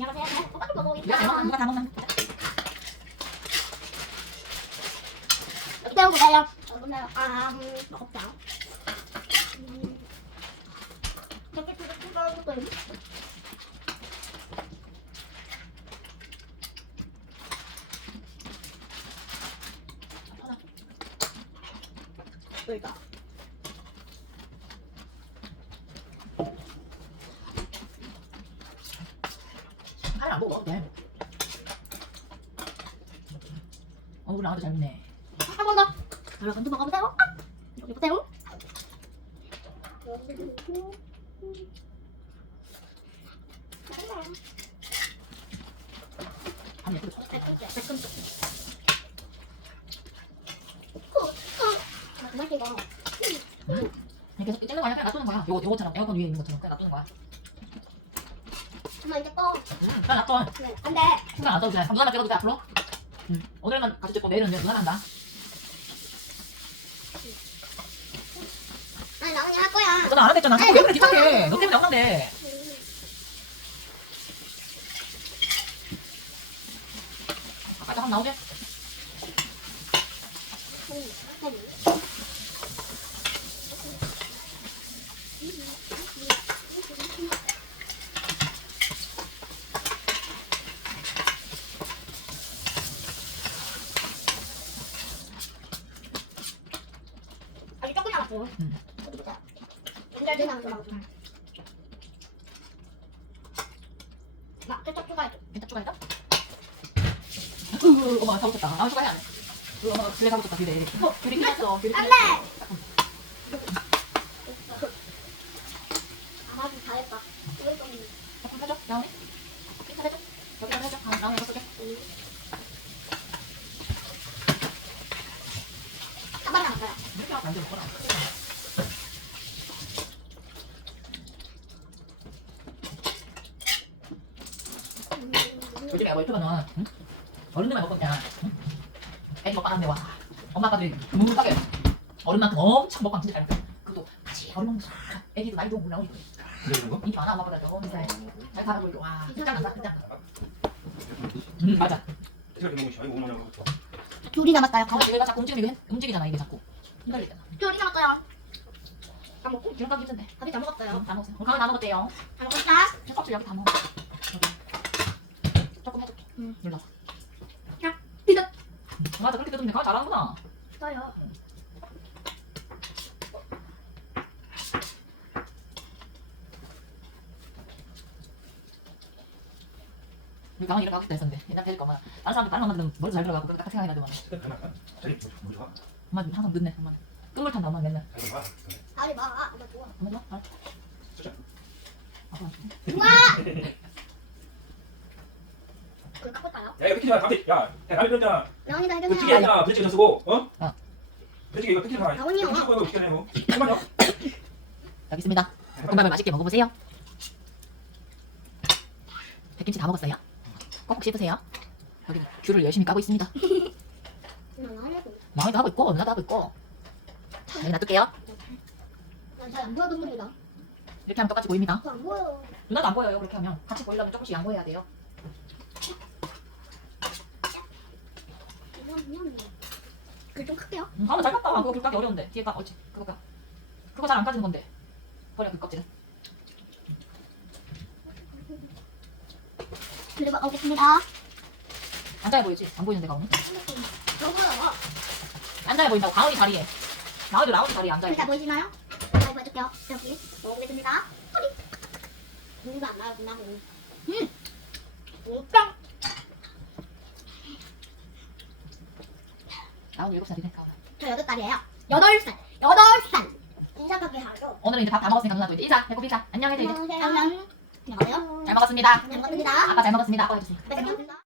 안녕하세요. 똑같은 거 먹으니까. 누가 잘 먹나? 누가 다 먹나? 여기 떼어보세요. 여보세요. 아, 음, 먹었다. 음. 저렇게 두개 뜯어도 돼. 그러니까. 하나 안 먹어도 돼. 어, 우리 나한테 잘 먹네. 한번 더. 여러분 좀 먹어보세요. 아! 여기 보세요. 한 예쁘게 찍는 거야? 그냥 놔두는 거야. 요거, 요거처럼 에어컨 위에 있는 것처럼 그냥 놔두는 거야. 또 응, 그냥 놔둬. 네, 안돼 신경 안 써도 돼. 누나만 찍어도 돼, 앞으로. 응. 오늘만 같이 찍고 내일은 누나가 한다. 아니 나 그냥 할 거야 안 한댔잖아. 자꾸 왜 그래, 귀찮게. 너 때문에 영상돼. 아까 한번 나오게. 아 니 조금 남았어 응. 연결 되나 좀 막, 케첩 추가해줘. 일단 추가해서. 으, 엄마가 사고 쳤다. 아, 추가해 안 해. 으, 엄마가 귤에 사고 쳤다, 귤에. 어, 귤이 필요했어. 귤이 안 필요했어. 돼! 아마도 다 했다. 이거 좀 조금 해줘, 나오네. 일단 해줘. 여기다 해줘. 아, 나오네, 이거 쏠게. 가방 남았어요. 이렇게 안 돼, 먹거나. 요즘에 뭐 유튜브는 응? 어른들만 먹고 그냥 응? 애기 먹방 하는데 와. 엄마 아빠들이 무하게. 어른만큼 엄청 먹방 진짜 잘 먹어. 그것도 같이 어른 먹는 거 애기도 나이도 몰라 어리고 이런 거? 인기 많아 엄마보다 좀. 잘, 잘 살아 보이고. 와 끝장난다 끝장나 음 맞아. 이렇게 먹으면 샤이 먹으면 좋아. 둘이 남았어요. 아, 얘가 자꾸 움직이면 움직이잖아 이게 자꾸 흔들리잖아 둘이 남았어요. 다 먹고? 기름 까기 힘든데 밥이 다 먹었어요. 다 먹었어요 강이 다 먹었대요 다 먹었다. 껍질 여기 다 먹어 여기. 조금 해줄게 응. 눌러서 자, 뜯어. 맞아 그렇게 뜯으면 강이 잘하는구나 떠요. 우리 강이 이렇게 하고 싶다 했었는데 일단 해줄 거면 다른 사람들 다른 엄마들은 머리 잘 들어가고 그렇게 딱 생각이 나더만 그때 가면 안 돼. 저기 뭐 좋아? 엄마 항상 늦네 엄마 끝물 탄다 엄마 맨날. 아니, 마. 아, 나 좋아. 엄마 좋아? 알았어. 아빠 좋아! 그걸 까볼까요? 야 이거 패키지가 담배. 야, 야 이거 찌개 해주세요. 하나 배치기 전 쓰고, 어? 어. 배치기 이거 패키지 하나. 나온이요. 패키지 이거 어떻게 해요? 잠깐만요. 여기 있습니다 볶음밥을 맛있게 먹어보세요 백김치 다 먹었어요? 꼭꼭 씹으세요 여기 귤을 열심히 까고 있습니다 나 마음이도 하고 있고 누나도 하고 있고 여기 놔둘게요 난잘안 보여, 동물이다. 이렇게 하면 똑같이 보입니다 저안 보여. 누나도 안 보여요 그렇게 하면 같이 보이려면 조금씩 양보해야 돼요 그냥, 그냥. 글좀 클게요. 음, 하면 잘 깎아 그거 귤 까기 어려운데 뒤에 까 어찌 그거 까 그거 잘 안 까지는 건데 버려 그 껍질은 그리고 먹겠습니다. 앉아야 보이지? 안 보이는 데 가오는? 앉아야 보인다고 가은이 자리에 나은이 라운이 자리에 앉아야 일단 돼 보이시나요? 잘 보여줄게요. 여기 먹어보겠습니다. 소리. 공도 안 나요, 그냥. 음. 오빵. 라운이 일곱 살이네 가은아 저 여덟 달이에요. 여덟 살. 여덟 살. 인사하게 하죠. 오늘은 이제 밥 다 먹었으니까 누나도 이제 인사 배꼽 인사 안녕해줘 이제 안녕하세요. 안녕. 안녕하세요. 잘 먹었습니다 잘 먹었습니다. 아빠 잘 먹었습니다 아빠 해주세요 네, 잘 먹었습니다.